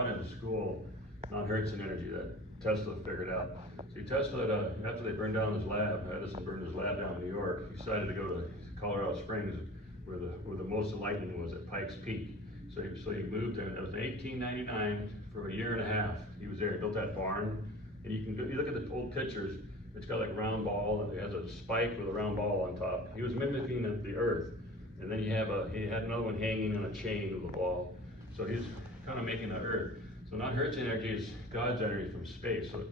taught in school non-Hertzian energy that Tesla figured out. See, Tesla, after they burned down his lab, Edison burned his lab down in New York, he decided to go to Colorado Springs, where the most enlightening was at Pikes Peak. So he moved, and it was in 1899 for a year and a half. He was there, he built that barn, and you look at the old pictures, it's got like a round ball, and it has a spike with a round ball on top. He was mimicking the Earth. And then he had another one hanging on a chain of the ball. So he's kind of making the Earth. So non-Hertzian energy is God's energy from space. So,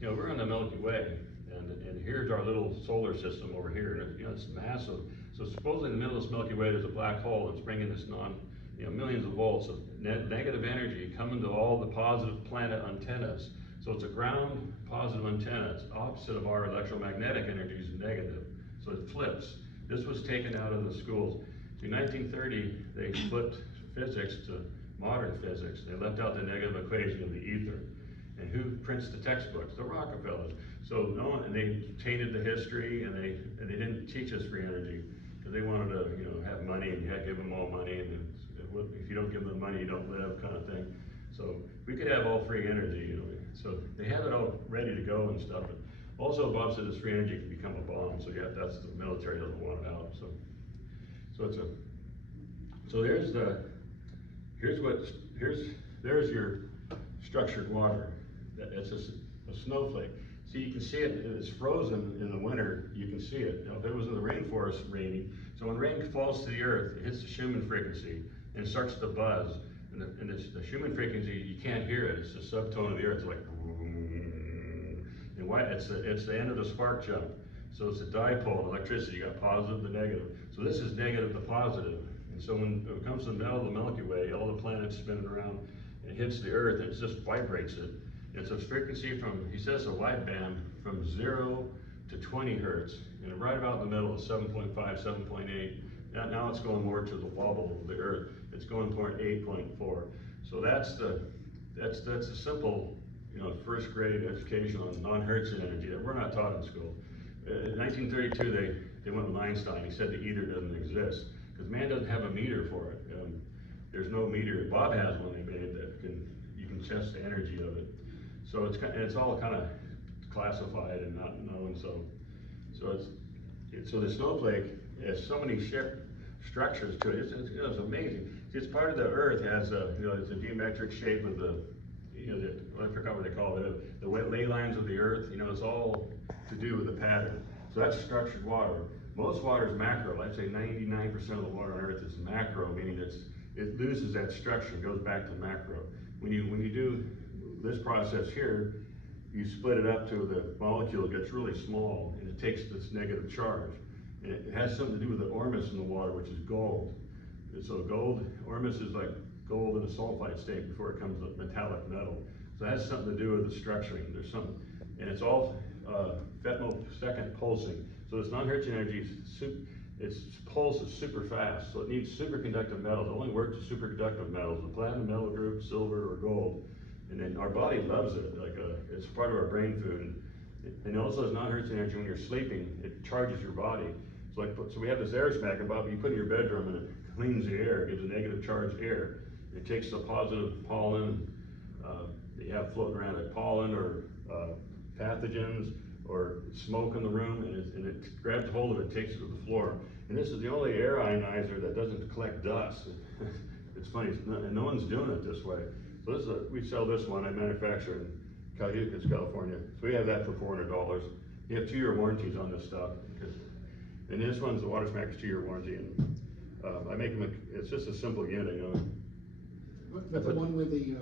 you know, we're on the Milky Way, and here's our little solar system over here. And, you know, it's massive. So supposedly in the middle of this Milky Way, there's a black hole that's bringing this millions of volts of negative energy coming to all the positive planet antennas. So it's a ground positive antenna. It's opposite of our electromagnetic energy is negative. So it flips. This was taken out of the schools. In 1930, they flipped physics to modern physics. They left out the negative equation of the ether. And who prints the textbooks? The Rockefellers. So and they tainted the history, and they didn't teach us free energy because they wanted to, you know, have money, and you had to give them all money, and if you don't give them money, you don't live, kind of thing. So we could have all free energy, you know. So they have it all ready to go and stuff. But also, Bob said this free energy can become a bomb. So yeah, that's the military doesn't want it out. So there's your structured water. It's just a snowflake. See, you can see it, it's frozen in the winter, you can see it. Now, if it was in the rainforest raining, so when rain falls to the earth, it hits the Schumann frequency and it starts to buzz. And the Schumann frequency, you can't hear it, it's the subtone of the earth, it's like, and why? It's the end of the spark jump. So it's a dipole in electricity, you got positive to negative. So this is negative to positive. And so when it comes to the middle of the Milky Way, all the planets spinning around, and it hits the Earth, and it just vibrates it. It's a frequency from, he says, a wideband from 0 to 20 hertz, and right about in the middle is 7.5, 7.8. Now it's going more to the wobble of the Earth. It's going toward 8.4. So that's a simple, you know, first grade education on non-Hertzian energy that we're not taught in school. In 1932, they went with Einstein. He said the ether doesn't exist because man doesn't have a meter for it. There's no meter. Bob has one they made that you can test the energy of it. So it's all kind of classified and not known. So the snowflake has so many structures to it. It's amazing. See, it's part of the Earth. Has it's a geometric shape of the I forgot what they call it. The ley lines of the Earth. You know, it's all to do with the pattern. So that's structured water. Most water is macro. I'd say 99% of the water on Earth is macro, meaning it loses that structure and goes back to macro. When you do this process here, you split it up to the molecule gets really small, and it takes this negative charge. And it has something to do with the ormus in the water, which is gold. And so ormus is like gold in a sulfide state before it comes to metallic metal. So it has something to do with the structuring. There's something, and it's all femtosecond pulsing. So this non-Hertzian energy, its pulse is super fast. So it needs superconductive metals. It only works with superconductive metals, the platinum metal group, silver, or gold. And then our body loves it. It's part of our brain food. And also, as non-Hertzian energy, when you're sleeping, it charges your body. So we have this air smacker, Bob, you put in your bedroom and it cleans the air, it gives a negative charged air. It takes the positive pollen that you have floating around, like pollen or pathogens or smoke in the room, and it grabs hold of it, takes it to the floor. And this is the only air ionizer that doesn't collect dust. It's funny, and no one's doing it this way. So we sell this one, I manufacture in Cayucos, California. So we have that for $400. You have 2-year warranties on this stuff. And this one's the Water Smacker's 2-year warranty. And I make them, it's just a simple unit, you know. But the one with yeah,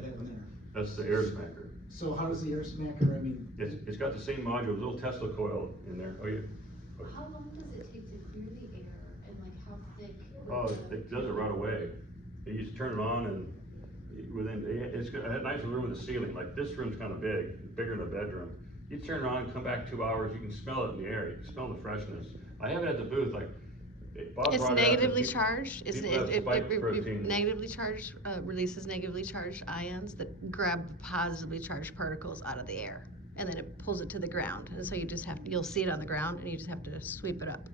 that one there. That's the air smacker. So how does the air smacker, I mean? It's got the same module, a little Tesla coil in there. Oh, yeah. How long does it take to clear the air, and like how thick? Oh, it does it right away. You just turn it on, and it's got a nice room with a ceiling. Like this room's kind of big, bigger than a bedroom. You turn it on, come back 2 hours, you can smell it in the air. You can smell the freshness. I have it at the booth, like Bob It's brought negatively it out, charged. protein. Negatively charged releases negatively charged ions that grab positively charged particles out of the air, and then it pulls it to the ground. And so you'll see it on the ground, and you just have to sweep it up.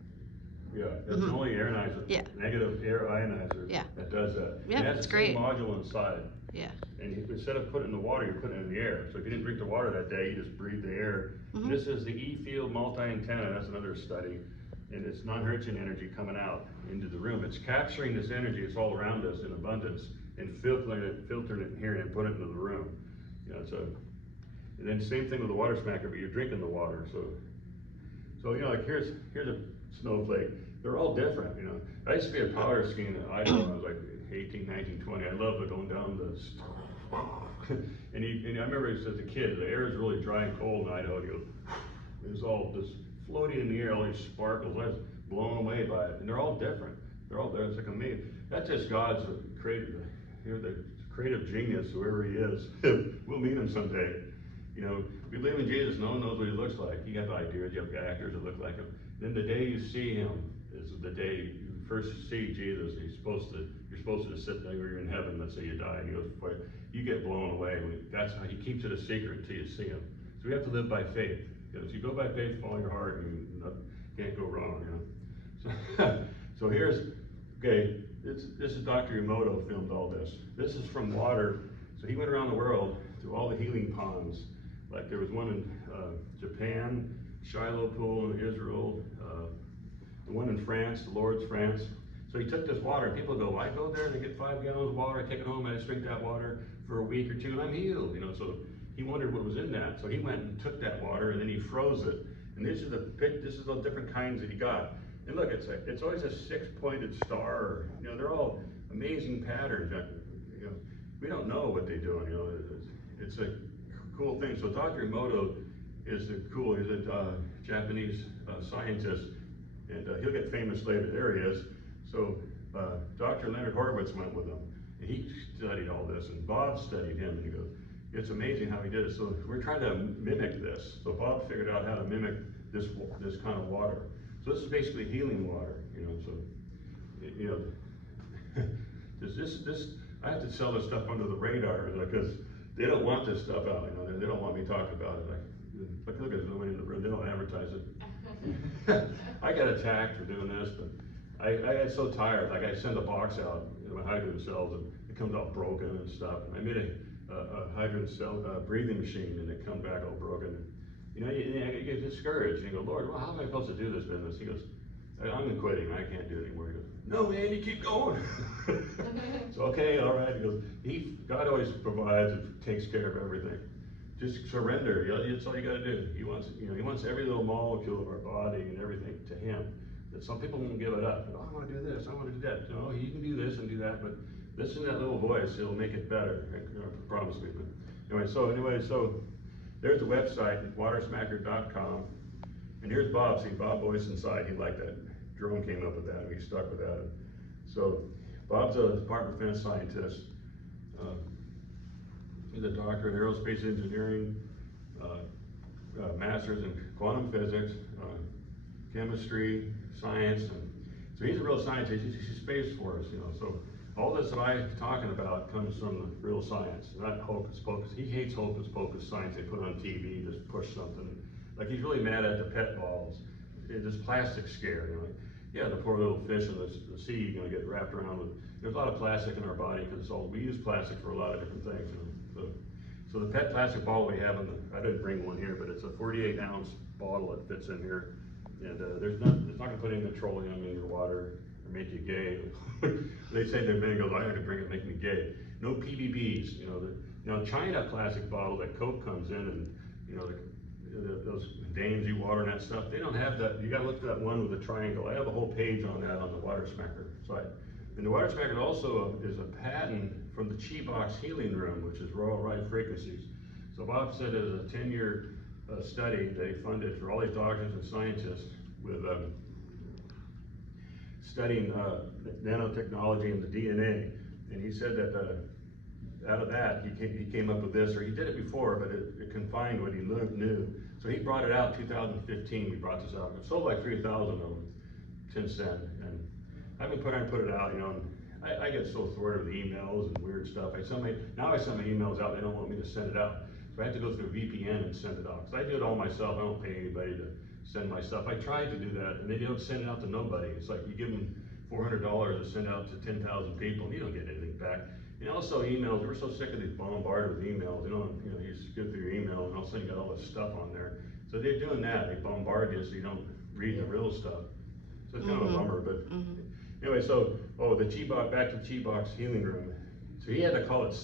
Yeah, that's the only air ionizer. Yeah. Negative air ionizer. Yeah. That does that. Yeah, It has it's the same great. module inside. Yeah. And instead of putting it in the water, you put it in the air. So if you didn't drink the water that day, you just breathe the air. Mhm. This is the E-field multi-antenna, that's another study. And it's non-Hertzian energy coming out into the room. It's capturing this energy, it's all around us in abundance, and filtering it here and putting it into the room. You know, and then same thing with the water smacker, but you're drinking the water. So you know, like here's a snowflake. They're all different, you know. I used to be a powder skiing in Idaho when I was like 18, 19, 20. I loved going down the and I remember as a kid, the air is really dry and cold in Idaho. It was all just floating in the air, all these sparkles. I was blown away by it, and they're all different. They're all there. It's like amazing. That's just God's creative, the creative genius, whoever he is. We'll meet him someday. You know, we believe in Jesus. No one knows what he looks like. You have ideas. You have actors that look like him. Then the day you see him is the day you first see Jesus. You're supposed to just sit there. You're in heaven. Let's say you die, and you get blown away. That's how he keeps it a secret until you see him. So we have to live by faith. Because if you go by faith with all your heart, you can't go wrong. You know. So here's This is Dr. Emoto filmed all this. This is from water. So he went around the world to all the healing ponds. Like there was one in Japan, Shiloh Pool in Israel, the one in France, the Lourdes, France. So he took this water, and people go, well, I go there and I get 5 gallons of water, I take it home, and I just drink that water for a week or two, and I'm healed. You know, so he wondered what was in that. So he went and took that water, and then he froze it. And this is the different kinds that he got. And look, it's always a 6-pointed star. You know, they're all amazing patterns. You know, we don't know what they do. You know, it's a cool thing. So Dr. Emoto is he's a Japanese scientist, and he'll get famous later. There he is. So Dr. Leonard Horowitz went with him, and he studied all this, and Bob studied him, and he goes, it's amazing how he did it. So we're trying to mimic this. So Bob figured out how to mimic this kind of water. So this is basically healing water, you know. So, you know, this I have to sell this stuff under the radar because they don't want this stuff out. You know, they don't want me talking about it. Like, look at there's nobody in the room. They don't advertise it. I got attacked for doing this, but I get so tired. Like I send a box out, you know, my hydrogen cells, and it comes out broken and stuff. And I made a hydrogen cell breathing machine, and it comes back all broken. You know, you get discouraged. You go, Lord, well, how am I supposed to do this business? He goes, I'm quitting. I can't do it anymore. He goes, no, man, you keep going. So, okay, all right. He goes, God always provides and takes care of everything. Just surrender. That's all you got to do. He wants every little molecule of our body and everything to him. That some people won't give it up. Oh, I want to do this. I want to do that. No, you can do this and do that, but listen to that little voice. It'll make it better. I promise me. But so there's the website, watersmacker.com. And here's Bob. See, Bob Boyce inside. He liked that. Jerome came up with that, and he stuck with that. So Bob's a Department of Defense scientist. He's a doctor in aerospace engineering, master's in quantum physics, chemistry, science. And so he's a real scientist. He's Space Force, you know. So all this that I'm talking about comes from the real science, not hocus pocus. He hates hocus pocus science they put on TV, just push something. Like he's really mad at the pet balls. This plastic scare, you know. Yeah, the poor little fish in the sea, you know, get wrapped around with. There's a lot of plastic in our body because we use plastic for a lot of different things. You know? So the pet plastic bottle we have I didn't bring one here, but it's a 48-ounce bottle that fits in here. And it's not going to put any petroleum in your water or make you gay. They say their man goes, I had to drink it, make me gay. No PBBs, you know. Now China plastic bottle that Coke comes in, and you know those dames you water and that stuff. They don't have that. You got to look at that one with the triangle. I have a whole page on that on the Water Smacker site. And the Water Smacker also is a patent from the Chi Box Healing Room, which is Royal Ride Frequencies. So Bob said it was a 10-year study they funded for all these doctors and scientists with studying nanotechnology and the DNA. And he said that out of that, he came up with this, or he did it before, but it confined what he knew. So he brought it out in 2015, we brought this out. It sold like 3,000 of them since then. And I've been trying to put it out, you know, and I get so thwarted with emails and weird stuff. Now I send my emails out, they don't want me to send it out. So I have to go through VPN and send it out. Because I do it all myself, I don't pay anybody to send my stuff. I tried to do that, and they don't send it out to nobody. It's like you give them $400 to send out to 10,000 people, and you don't get anything back. And also emails, we're so sick of these bombarded with emails, you just get through your email and all of a sudden you got all this stuff on there. So they're doing that, they bombard you so you don't read the real stuff. So it's kind of a bummer, but anyway, so, the Chi-Box, back to the Chi-Box healing room. So he had to call it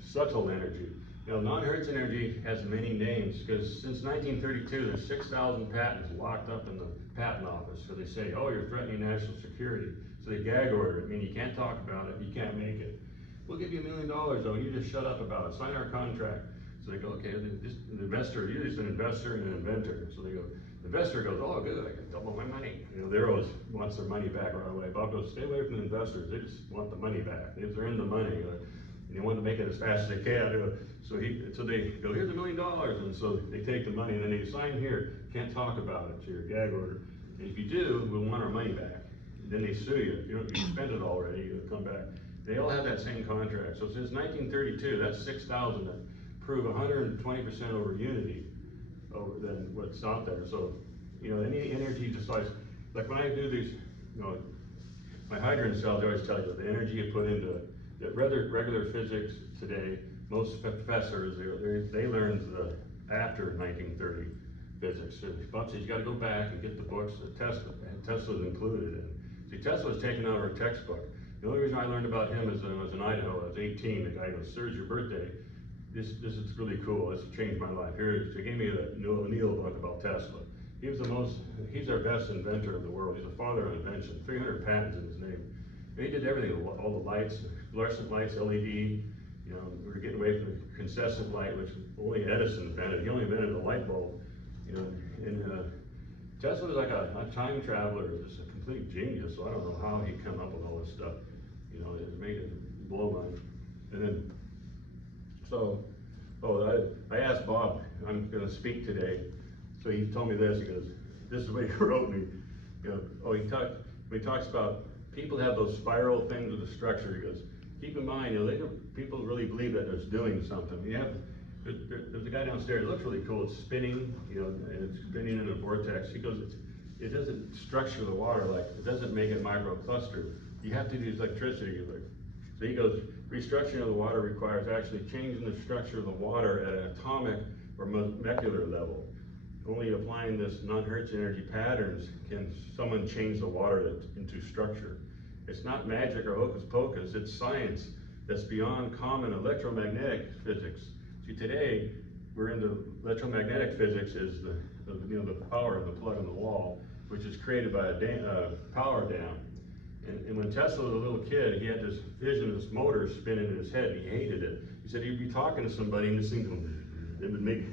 subtle energy. Non-Hertz energy has many names because since 1932, there's 6,000 patents locked up in the patent office. So they say, oh, you're threatening national security. So they gag order it. I mean, you can't talk about it, you can't make it. We'll give you $1 million though, you just shut up about it, sign our contract. So they go, okay, the investor, you're just an investor and an inventor. So they go, the investor goes, oh good, I can double my money. They always wants their money back right away. Bob goes, stay away from the investors, they just want the money back. If they're in the money, they want to make it as fast as they can. So they go, here's $1 million, and so they take the money and then they sign here, can't talk about it, so your gag order. And if you do, we'll want our money back. And then they sue you. You spend it already, you come back. They all have that same contract. So since 1932, that's 6,000 that prove 120% over unity over than what's out there. So, any energy decides, like when I do these, my hydrogen cells, I always tell you the energy you put into it. That regular physics today, most professors, they learned after 1930 physics. So Bob says you got to go back and get the books that Tesla's included in. See, Tesla was taken out of our textbook. The only reason I learned about him is when I was in Idaho. I was 18. The guy goes, "Sir, it's your birthday. This is really cool. It's changed my life." Here, so he gave me the O'Neill book about Tesla. He's our best inventor of the world. He's the father of invention. 300 patents in his name. And he did everything. All the lights, fluorescent lights, LED. We were getting away from the incandescent light, which only Edison invented. He only invented a light bulb. And Tesla was like a time traveler, just a complete genius. So I don't know how he come up with all this stuff. It made it blow my mind. And then, I asked Bob, I'm going to speak today. So he told me this. He goes, this is what he wrote me. He talks about people have those spiral things with the structure. He goes, keep in mind, people really believe that it's doing something. There's a guy downstairs, it looks really cool, it's spinning, and it's spinning in a vortex. He goes, it doesn't structure the water, it doesn't make it microcluster. You have to use electricity. So he goes, restructuring of the water requires actually changing the structure of the water at an atomic or molecular level. Only applying this non-Hertz energy patterns can someone change the water into structure. It's not magic or hocus pocus, it's science that's beyond common electromagnetic physics. See, today, we're into electromagnetic physics is the power of the plug in the wall, which is created by a power dam. And when Tesla was a little kid, he had this vision of this motor spinning in his head, and he hated it. He said he'd be talking to somebody and this thing would make,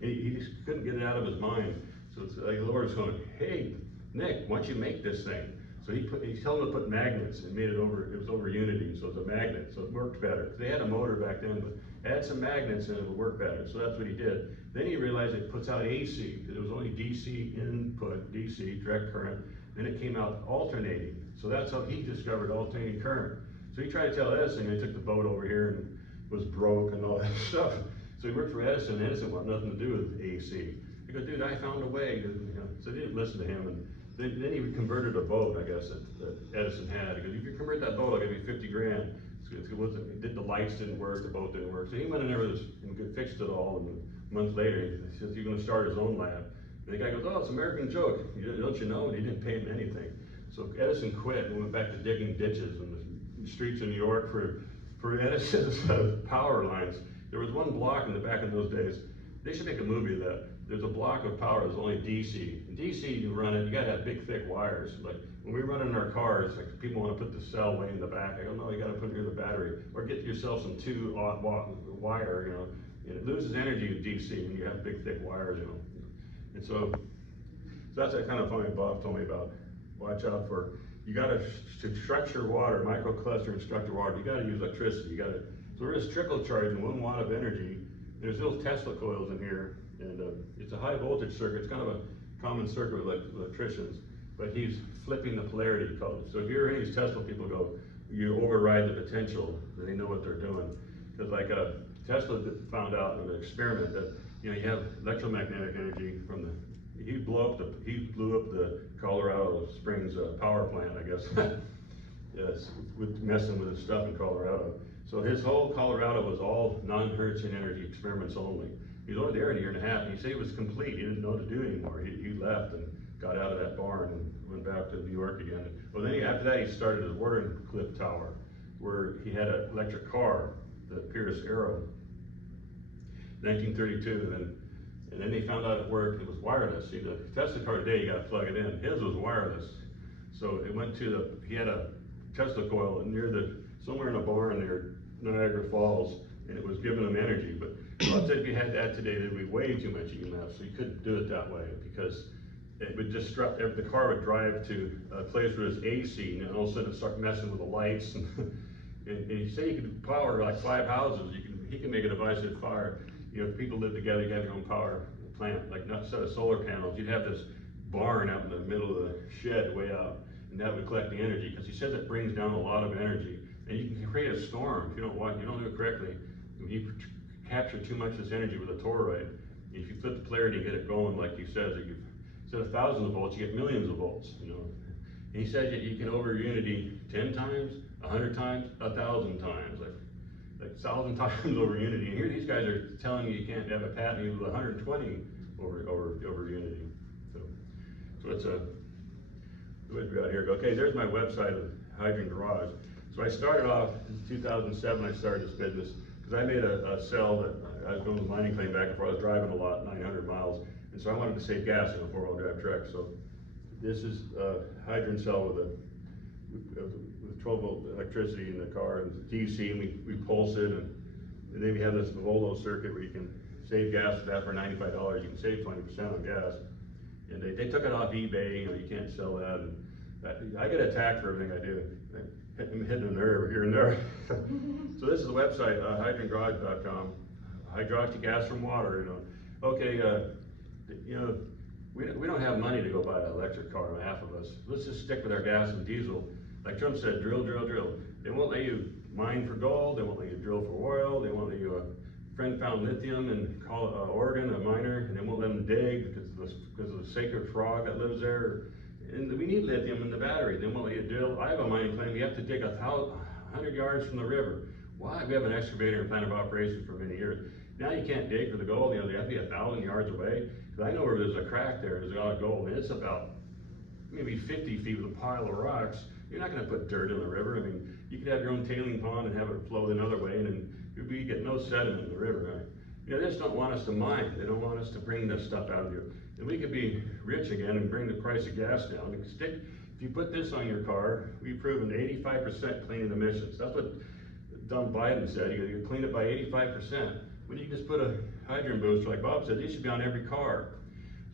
he just couldn't get it out of his mind. So it's like the Lord's going, hey, Nick, why don't you make this thing? So he told him to put magnets and made it was over unity, so it's a magnet, so it worked better. They had a motor back then, but add some magnets and it would work better. So that's what he did. Then he realized it puts out AC, because it was only DC input, DC, direct current. Then it came out alternating. So that's how he discovered alternating current. So he tried to tell Edison, and he took the boat over here and was broke and all that stuff. So he worked for Edison, and Edison wanted nothing to do with AC. He goes, dude, I found a way. So they didn't listen to him. And then he converted a boat, I guess, that Edison had. He goes, if you convert that boat, I'll give you 50 grand. The lights didn't work, the boat didn't work. So he went in there and fixed it all. And a month later, he says he's going to start his own lab. And the guy goes, oh, it's an American joke. Don't you know? And he didn't pay him anything. So Edison quit and went back to digging ditches in the streets of New York for Edison's power lines. There was one block in the back in those days. They should make a movie of that. There's a block of power that's only DC. In DC, you run it, you gotta have big, thick wires. Like when we run in our cars, like people wanna put the cell way in the back. I go, no, you gotta put it near the battery. Or get yourself some 2-aught wire, and it loses energy with DC when you have big, thick wires, And so that's that kind of funny Bob told me about. Watch out for, you gotta, to structure water, microcluster and structure water, you gotta use electricity. So we're just trickle charging 1 watt of energy. There's little Tesla coils in here, and it's a high voltage circuit. It's kind of a common circuit with electricians, but he's flipping the polarity code. So if you hear any of these Tesla people go, you override the potential, they know what they're doing. Because Tesla found out in an experiment that you have electromagnetic energy from he blew up the Colorado Springs power plant, I guess. Yes, with messing with his stuff in Colorado. So his whole Colorado was all non-Hertzian energy experiments only. He was only there a year and a half, and he said it was complete. He didn't know what to do anymore. He left and got out of that barn and went back to New York again. Well, then after that, he started his Wardenclyffe Tower, where he had an electric car, the Pierce Arrow, 1932. And then they found out it worked. It was wireless. See, the Tesla car today, you got to plug it in. His was wireless. So it went to he had a Tesla coil somewhere in a barn near Niagara Falls, and it was giving them energy. But Bob said if you had that today, there'd be way too much EMF, so you couldn't do it that way, because it would disrupt, the car would drive to a place where there's AC, and then all of a sudden it start messing with the lights. And he said you could power like 5 houses. He can make a device that fire. You know, if people live together, you have your own power plant, like not a set of solar panels. You'd have this barn out in the middle of the shed way out, and that would collect the energy, because he says it brings down a lot of energy. And you can create a storm if you don't do it correctly. When you capture too much of this energy with a toroid, if you flip the polarity and get it going like he says, instead of thousands of volts, you get millions of volts, you know. And he says that you can over unity 10 times, 100 times, 1,000 times, like 1,000 times over unity. And here these guys are telling you can't have a patent with 120 over unity. So it's what we got here. Okay, there's my website of Hydrant Garage. So I started off in 2007. I started this business because I made a cell that I was doing a mining claim back before. I was driving a lot, 900 miles, and so I wanted to save gas in a 4-wheel drive truck. So this is a hydrant cell with 12-volt electricity in the car, and it's DC, and we pulse it, and then we have this Volo circuit where you can save gas with that for $95. You can save 20% on gas. And they took it off eBay. You know, you can't sell that. And I get attacked for everything I do. I'm hitting a nerve here and there. So this is the website, hydrantgarage.com. Hydroxy gas from water. You know, okay. You know, we don't have money to go buy an electric car. Half of us. Let's just stick with our gas and diesel. Like Trump said, drill, drill, drill. They won't let you mine for gold. They won't let you drill for oil. They won't let you. Friend found lithium in Oregon, a miner, and they won't let them dig because of the sacred frog that lives there. And we need lithium in the battery. They won't let you drill. I have a mining claim. You have to dig 100 yards from the river. Why? We have an excavator and plan of operations for many years. Now you can't dig for the gold. You know, they have to be 1,000 yards away. Because I know where there's a crack there. There's a lot of gold, and it's about maybe 50 feet with a pile of rocks. You're not going to put dirt in the river. I mean, you could have your own tailing pond and have it flow another way, and then you get no sediment in the river. Right? You know, they just don't want us to mine. They don't want us to bring this stuff out of you. And we could be rich again and bring the price of gas down. If you put this on your car, we've proven 85% cleaning emissions. That's what Don Biden said. You clean it by 85%. When you just put a hydrogen booster, like Bob said, these should be on every car.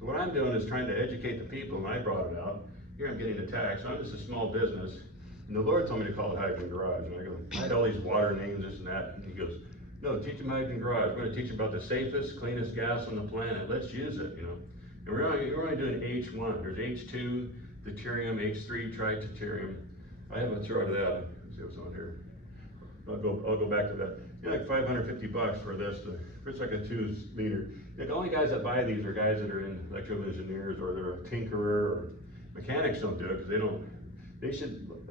So what I'm doing is trying to educate the people, and I brought it out. Here I'm getting attacked, so I'm just a small business. And the Lord told me to call it Hydrant Garage. And I go, I had all these water names, this and that. And he goes, no, teach them Hydrant Garage. We're going to teach them about the safest, cleanest gas on the planet. Let's use it, you know. And we're only doing H1. There's H2, deuterium, H3, trititarium. I have a chart of that. Let's see what's on here. I'll go back to that. You know, like $550 for this. It's like a 2-liter. The only guys that buy these are guys that are in electrical engineers, or they're a tinkerer, or mechanics don't do it because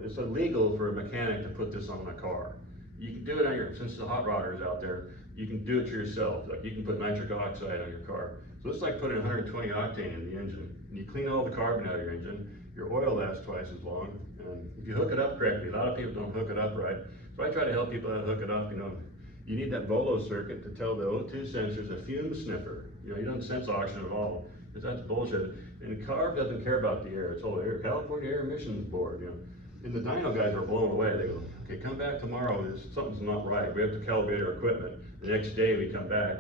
it's illegal for a mechanic to put this on a car. You can do it since the hot rodder is out there, you can do it yourself. Like you can put nitric oxide on your car. So it's like putting 120 octane in the engine. And you clean all the carbon out of your engine, your oil lasts twice as long. And if you hook it up correctly, a lot of people don't hook it up right. So I try to help people hook it up, you know. You need that Volo circuit to tell the O2 sensors a fume sniffer. You know, you don't sense oxygen at all, because that's bullshit. And CARB doesn't care about the air. It's all air. California Air Emissions Board, you know. And the dyno guys are blown away. They go, okay, come back tomorrow. Something's not right. We have to calibrate our equipment. The next day we come back,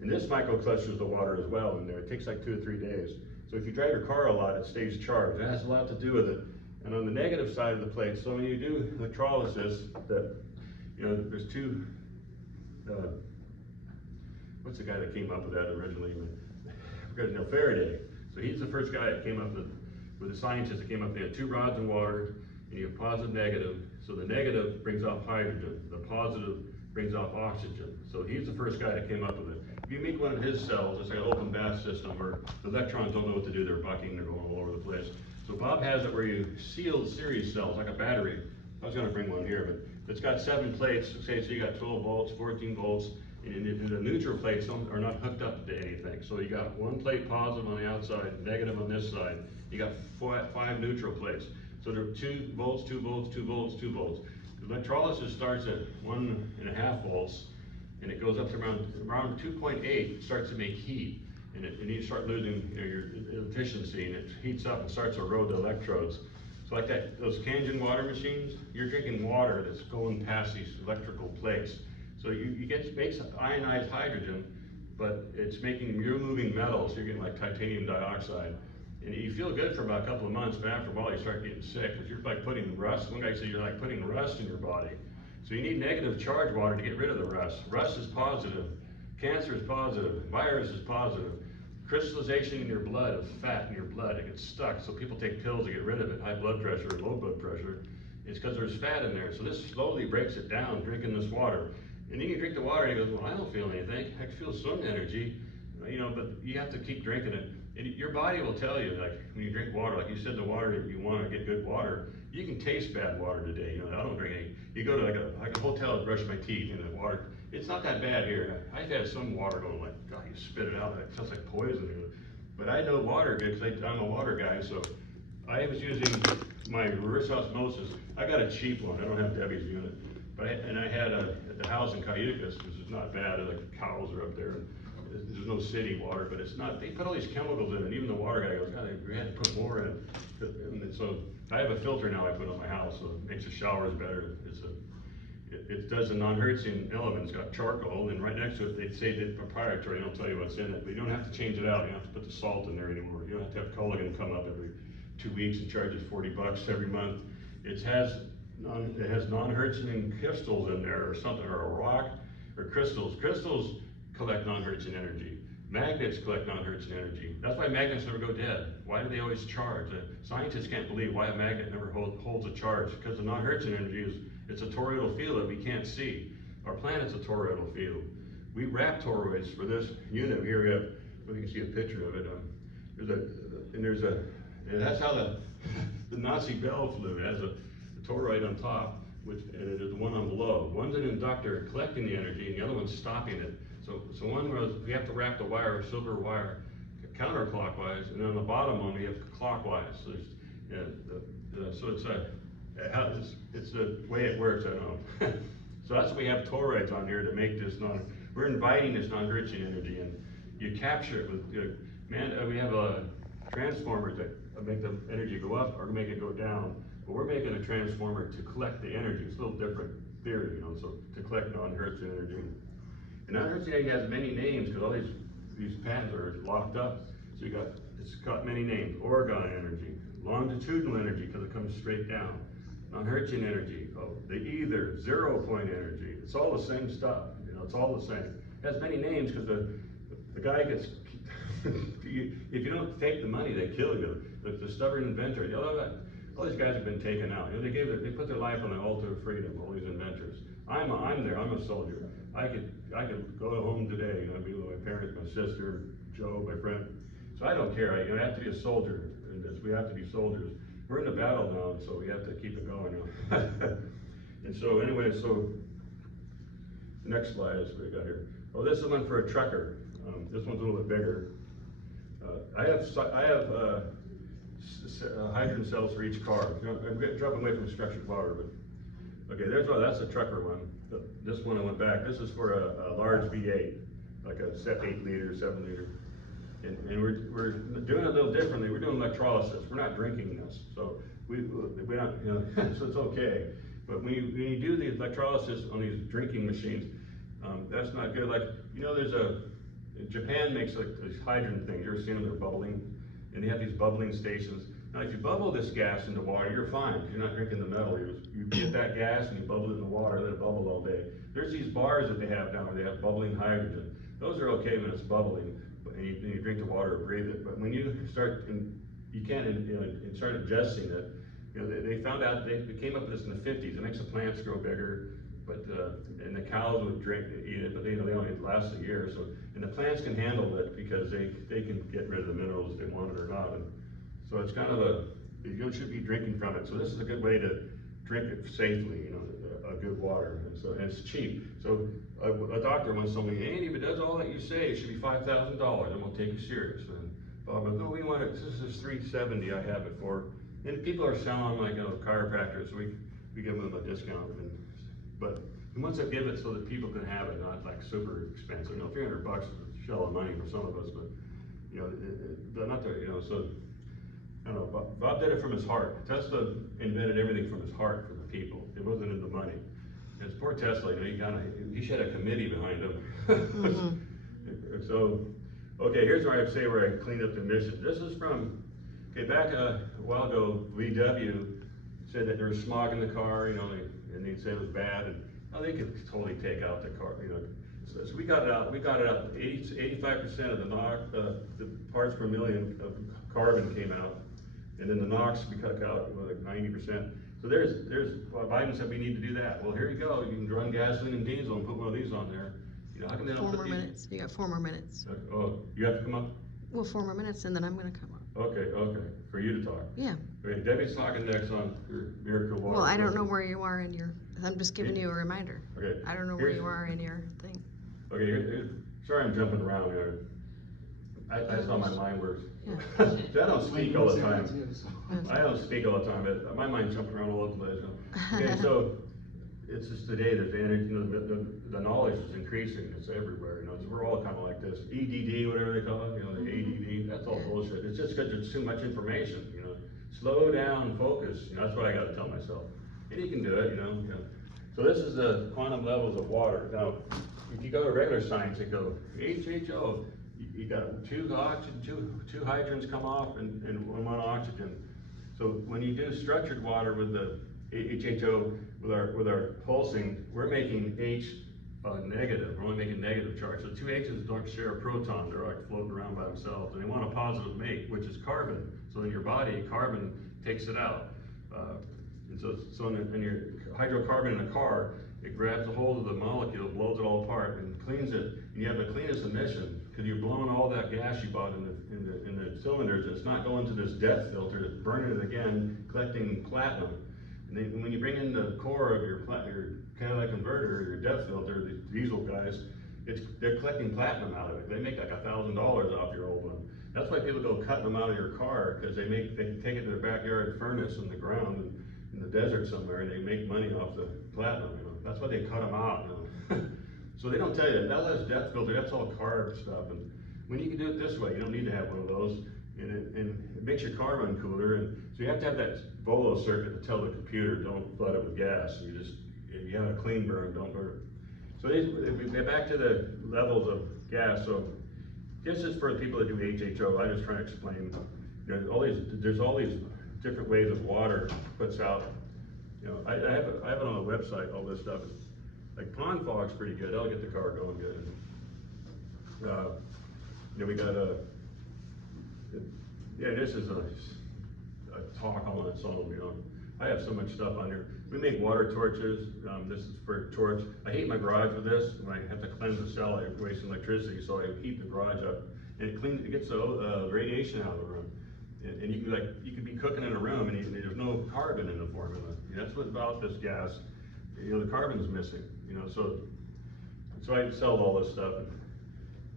and this microclusters the water as well in there. It takes like 2 or 3 days. So if you drive your car a lot, it stays charged. That has a lot to do with it. And on the negative side of the plate, so when you do electrolysis, you know, there's two. What's the guy that came up with that originally? I forgot, no, Faraday. So he's the first guy that came up with the scientists that came up. They had 2 rods in water, and you have positive, negative. So the negative brings off hydrogen. The positive brings off oxygen. So he's the first guy that came up with it. If you make one of his cells, it's like an open bath system where the electrons don't know what to do, they're bucking, they're going all over the place. So Bob has it where you seal series cells, like a battery. I was gonna bring one here, but it's got 7 plates, say, so you got 12 volts, 14 volts, and the neutral plates are not hooked up to anything. So you got 1 plate positive on the outside, negative on this side. You got 5 neutral plates. So they're 2 volts, 2 volts, 2 volts, 2 volts. Electrolysis starts at 1.5 volts, and it goes up to around 2.8, it starts to make heat. And you start losing your efficiency, and it heats up and starts to erode the electrodes. So like that, those Kangen water machines, you're drinking water that's going past these electrical plates. So makes ionized hydrogen, but it's you're moving metals, you're getting like titanium dioxide. And you feel good for about a couple of months, but after a while you start getting sick, because you're like putting rust. One guy said you're like putting rust in your body. So you need negative charge water to get rid of the rust. Rust is positive, cancer is positive, virus is positive. Crystallization in your blood of fat in your blood, it gets stuck, so people take pills to get rid of it, high blood pressure, low blood pressure. It's because there's fat in there, so this slowly breaks it down, drinking this water. And then you drink the water and he goes, well, I don't feel anything, I feel some energy, but you have to keep drinking it. And your body will tell you, like when you drink water, like you said, the water, if you want to get good water, you can taste bad water today. I don't drink any. You go to like a hotel to brush my teeth, and the water, it's not that bad here. I've had some water going like, God, you spit it out, it sounds like poison. But I know water good because I'm a water guy, so I was using my reverse osmosis. I got a cheap one, I don't have Debbie's unit. But I had at the house in Cayucas, which is not bad, like cows are up there. There's no city water, but it's not, they put all these chemicals in it. Even the water guy goes, God, they had to put more in it. And so I have a filter now I put on my house, so it makes the showers better. It does the non-Hertzian element. It's got charcoal, and right next to it, they say it's proprietary. They don't tell you what's in it, but you don't have to change it out. You don't have to put the salt in there anymore. You don't have to have Culligan come up every 2 weeks and charge us $40 every month. It has non-Hertzian crystals in there, or something, or a rock, or crystals. Crystals collect non-Hertzian energy. Magnets collect non-Hertzian energy. That's why magnets never go dead. Why do they always charge? Scientists can't believe why a magnet never holds a charge, because the non-Hertzian energy it's a toroidal field that we can't see. Our planet's a toroidal field. We wrap toroids for this unit. Here we have, well, you can see a picture of it. That's how the Nazi Bell flew. It has a toroid on top, and it is the one on below. One's an inductor collecting the energy, and the other one's stopping it. So one was, we have to wrap the wire, silver wire, counterclockwise, and then on the bottom one we have clockwise. So it's the way it works, I don't know. So that's why we have toroids on here to make this we're inviting this non-Hertzian energy, and you capture it with, we have transformers that make the energy go up or make it go down, but we're making a transformer to collect the energy. It's a little different theory, so to collect non-Hertzian energy. And non-Hertzian energy has many names because all these patents are locked up. So it's got many names. Orgone energy, longitudinal energy because it comes straight down. Non-Hertzian energy, the ether, 0 point energy. It's all the same stuff, it's all the same. It has many names because the guy gets, if you don't take the money, they kill you. The stubborn inventor, all these guys have been taken out. They put their life on the altar of freedom, all these inventors. I'm a soldier. I could go home today, be with my parents, my sister, Joe, my friend. So I don't care, I have to be a soldier in this. We have to be soldiers. We're in the battle now, so we have to keep it going. And so anyway, the next slide is what we got here. Oh, this is one for a trucker. This one's a little bit bigger. I have hydrogen cells for each car. I'm dropping away from structured power, but okay, that's a trucker one. This one I went back. This is for a large V8, like a 8 liter, 7 liter. And we're doing it a little differently. We're doing electrolysis. We're not drinking this, so we're not, so it's okay. But when you do the electrolysis on these drinking machines, that's not good. Like, Japan makes like these hydrogen things. You ever seen them? They're bubbling, and they have these bubbling stations. Now, if you bubble this gas into water, you're fine. You're not drinking the metal. You get that gas and you bubble it in the water, let it bubble all day. There's these bars that they have now where they have bubbling hydrogen. Those are okay when it's bubbling. And you drink the water or breathe it. But when you start, you can't start ingesting it. They found out, they came up with this in the 50s. It makes the plants grow bigger. But, and the cows would eat it, but they only last a year, so, and the plants can handle it because they can get rid of the minerals if they want it or not. And so it's kind of you should be drinking from it. So this is a good way to drink it safely, a good water. And it's cheap. So a doctor once told me, Andy, if it does all that you say, it should be $5,000 and we'll take you serious. And Bob goes, no, we want it, this is $370 I have it for. And people are selling like chiropractors, so we give them a discount. But we want to give it so that people can have it, not like super expensive. $300 is a shell of money for some of us, but but not the, so I don't know. Bob did it from his heart. Tesla invented everything from his heart for the people. It wasn't in the money. And it's poor Tesla, he should have a committee behind him. Mm-hmm. So, okay, here's where I say where I cleaned up the emissions. This is from, back a while ago, VW said that there was smog in the car, and they said it was bad, and they could totally take out the car, So we got it out. 85% of the NOx, the parts per million of carbon came out, and then the NOx we cut out like 90%. So Biden said we need to do that. Well, here you go. You can run gasoline and diesel and put one of these on there. How come they don't 4 put more these? minutes. You got 4 more minutes. Oh, you have to come up. Well, 4 more minutes, and then I'm gonna come up. Okay, for you to talk. Yeah. Okay, Debbie's talking next on her miracle water. Well, I don't know where you are in your. I'm just giving you a reminder. Okay. I don't know where you are in your thing. Okay, sorry I'm jumping around here. That's how my mind works. Yeah. I don't speak all the time. That's I don't speak all the time, but my mind's jumping around all over the place. Okay, so it's just today, there's the energy, the knowledge is increasing, it's everywhere, so we're all kind of like this. EDD, whatever they call it, the ADD, that's all bullshit. It's just because there's too much information, Slow down, focus, that's what I gotta tell myself. And you can do it, So this is the quantum levels of water. Now, if you go to regular science, they go HHO, you got two hydrogens come off and one oxygen. So when you do structured water with the HHO, with our pulsing, we're making H negative. We're only making negative charge. So two H's don't share a proton. They're like floating around by themselves, and they want a positive mate, which is carbon. So in your body, carbon takes it out. And so in your hydrocarbon in a car, it grabs a hold of the molecule, blows it all apart, and cleans it. And you have the cleanest emission because you're blowing all that gas you bought in the cylinders. It's not going to this death filter. It's burning it again, collecting platinum. And then when you bring in the core of your catalytic converter, your depth filter, the diesel guys, they're collecting platinum out of it. They make like $1,000 off your old one. That's why people go cutting them out of your car, because they take it to their backyard furnace in the ground in the desert somewhere, and they make money off the platinum. That's why they cut them out. So they don't tell you that's depth filter. That's all carb stuff. And when you can do it this way, you don't need to have one of those. And it makes your car run cooler, and so you have to have that Volo circuit to tell the computer don't flood it with gas. You have a clean burn, don't burn. So we get back to the levels of gas. So this is for the people that do HHO. I just trying to explain. There's all these different ways of water puts out. I have it on the website. All this stuff is like pond fog's pretty good. That'll get the car going good. We got this is a talk on its own, I have so much stuff on here. We make water torches. This is for a torch. I heat my garage with this. When I have to cleanse the cell, I waste electricity, so I heat the garage up. And it gets the radiation out of the room. And you could be cooking in a room and there's no carbon in the formula. That's what about this gas. The carbon's missing. So I sell all this stuff.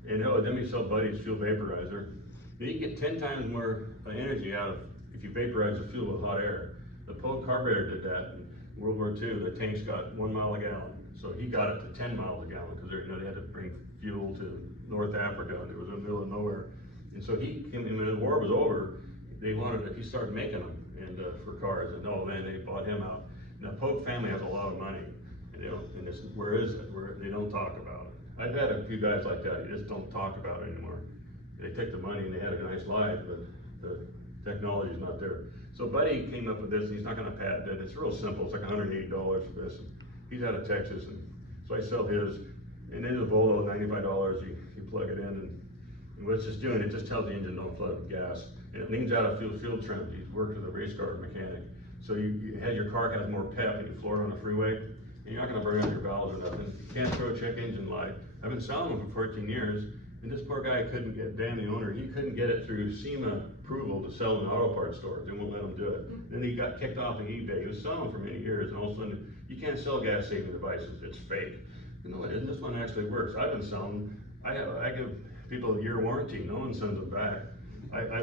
And then we sell Buddy's fuel vaporizer. You get 10 times more energy out of if you vaporize the fuel with hot air. The Polk carburetor did that in World War II. The tanks got 1 mile a gallon. So he got it to 10 miles a gallon because they had to bring fuel to North Africa. And it was in the middle of nowhere. And so he came, and when the war was over, he started making them for cars. And then they bought him out. Now Polk family has a lot of money. Where is it? Where they don't talk about it. I've had a few guys like that. You just don't talk about it anymore. They take the money and they had a nice life, but the technology's not there. So Buddy came up with this, and he's not gonna patent it. It's real simple. It's like $180 for this. He's out of Texas, and so I sell his. And then the Volo, $95, you plug it in, and what it's just doing, it just tells the engine don't flood with gas. And it leans out of fuel trim. He's worked with a race car mechanic. So your car has more pep, and you floor it on the freeway. and you're not gonna burn out your valves or nothing. You can't throw a check engine light. I've been selling them for 14 years, and this poor guy couldn't get, damn the owner, he couldn't get it through SEMA approval to sell in auto parts stores. They won't let him do it. Then he got kicked off of eBay. He was selling them for many years, and all of a sudden, you can't sell gas saving devices. It's fake. No, it isn't. This one actually works. I've been selling them. I give people a year warranty. No one sends them back.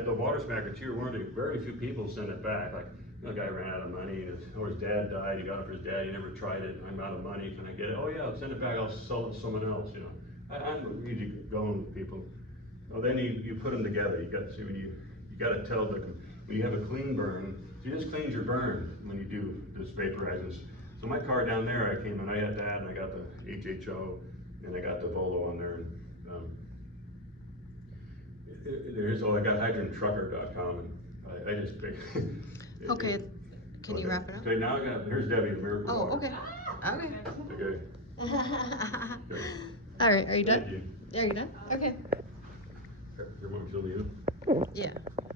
The Water Smacker 2-year warranty, very few people send it back. Like, you know, a guy ran out of money, or his dad died, he got it for his dad, he never tried it, I'm out of money, can I get it? Oh yeah, send it back, I'll sell it to someone else, you know. I'm easy going with people. Oh, then you put them together. You got to see you got to tell when you have a clean burn, see, this cleans your burn when you do this vaporizes. So my car down there, I came and I had that, and I got the HHO, and I got the Volo on there. I got hydrantrucker.com, and I just picked. Okay, can you wrap it up? Okay, now here's Debbie, the Miracle Oh, Water. okay, okay. Okay. All right, are you Thank done? you. Are you done? Okay. You want me to leave? Yeah.